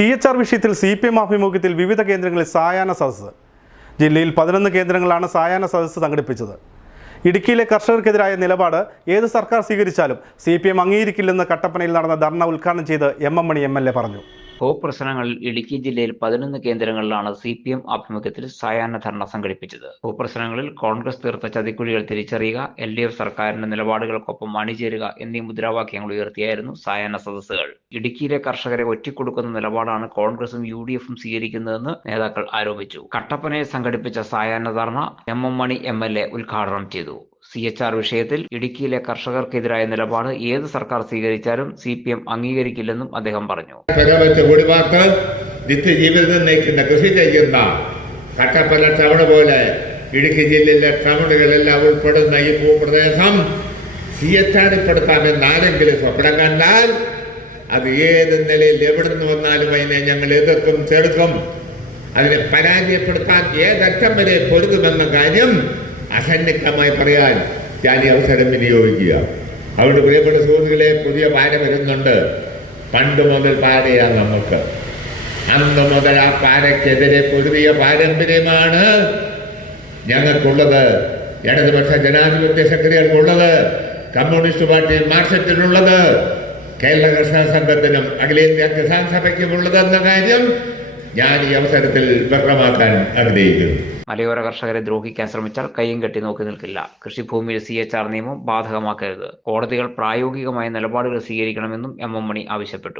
C H R വിഷയത്തിൽ C P M ആഭിമുഖ്യത്തിൽ വിവിധ കേന്ദ്രങ്ങളിൽ സായാഹ്ന സദസ്സ്. ജില്ലയിൽ പതിനൊന്ന് കേന്ദ്രങ്ങളാണ് സായാഹ്ന സദസ്സ് സംഘടിപ്പിച്ചത്. ഇടുക്കിയിലെ കർഷകർക്കെതിരായ നിലപാട് ഏത് സർക്കാർ സ്വീകരിച്ചാലും സി പി എം അംഗീകരിക്കില്ലെന്ന് കട്ടപ്പനയിൽ നടന്ന ധർണ ഉദ്ഘാടനം ചെയ്ത് M M Mani M L A പറഞ്ഞു. ഭൂപ്രശ്നങ്ങളിൽ ഇടുക്കി ജില്ലയിൽ പതിനൊന്ന് കേന്ദ്രങ്ങളിലാണ് സി പി എം ആഭിമുഖ്യത്തിൽ സായാഹ്ന ധർണ സംഘടിപ്പിച്ചത്. ഭൂപ്രശ്നങ്ങളിൽ കോൺഗ്രസ് തീർത്ത ചതിക്കുഴികൾ തിരിച്ചറിയുക എൽ ഡി എഫ് സർക്കാരിന്റെ നിലപാടുകൾക്കൊപ്പം അണിചേരുക എന്നീ മുദ്രാവാക്യങ്ങൾ ഉയർത്തിയായിരുന്നു സായാഹ്ന സദസ്സുകൾ. ഇടുക്കിയിലെ കർഷകരെ ഒറ്റിക്കൊടുക്കുന്ന നിലപാടാണ് കോൺഗ്രസും യു ഡി എഫും സ്വീകരിക്കുന്നതെന്ന് നേതാക്കൾ ആരോപിച്ചു. കട്ടപ്പനയെ സംഘടിപ്പിച്ച സായാഹ്ന ധർണ M M Mani M L A ഉദ്ഘാടനം ചെയ്തു. സി എച്ച് ആർ വിഷയത്തിൽ ഇടുക്കിയിലെ കർഷകർക്കെതിരായ നിലപാട് ഏത് സർക്കാർ സ്വീകരിച്ചാലും സി പി എം അംഗീകരിക്കില്ലെന്നും അദ്ദേഹം പറഞ്ഞു. പോലെ ഇടുക്കി ജില്ലയിലെ ടൗണുകളെല്ലാം ഉൾപ്പെടുന്ന ഈ ഭൂപ്രദേശം സി എച്ച് ആറിൽപ്പെടുത്താമെന്ന് ആരെങ്കിലും സ്വപ്നം കണ്ടാൽ അത് ഏത് നിലയിൽ എവിടെ നിന്ന് വന്നാലും അതിനെ ഞങ്ങൾ എതിർക്കും ചെറുക്കും. അതിനെ പരാജയപ്പെടുത്താൻ ഏതറ്റം വരെ പൊരുതുമെന്ന കാര്യം അസന്നിഗ്ധമായി പറയാൻ ഞാൻ ഈ അവസരം വിനിയോഗിക്കുക. അതുകൊണ്ട് പ്രിയപ്പെട്ട സുഹൃത്തുക്കളെ പുതിയ പാര വരുന്നുണ്ട്. പണ്ട് മുതൽ പാരയാണ് നമുക്ക്. അന്ന് മുതൽ ആ പാരയ്ക്കെതിരെ പൊരുതിയ പാരമ്പര്യമാണ് ഞങ്ങൾക്കുള്ളത്. ഇടതുപക്ഷ ജനാധിപത്യ ശക്തികൾക്കുള്ളത്. കമ്മ്യൂണിസ്റ്റ് പാർട്ടി മാർക്സിസ്റ്റിനുള്ളത് കേരള കർഷക സംഘത്തിനും അഖിലേന്ത്യാ കിസാൻ സഭയ്ക്കുമുള്ളതെന്ന കാര്യം ഞാൻ ഈ അവസരത്തിൽ വ്യക്തമാക്കാൻ ആഗ്രഹിക്കുന്നു. മലയോര കർഷകരെ ദ്രോഹിക്കാൻ ശ്രമിച്ചാൽ കയ്യും കെട്ടി നോക്കി നിൽക്കില്ല. കൃഷിഭൂമിയിൽ സി എച്ച് ആർ നിയമം ബാധകമാക്കരുത്. കോടതികൾ പ്രായോഗികമായ നിലപാടുകൾ സ്വീകരിക്കണമെന്നും എം എം മണി ആവശ്യപ്പെട്ടു.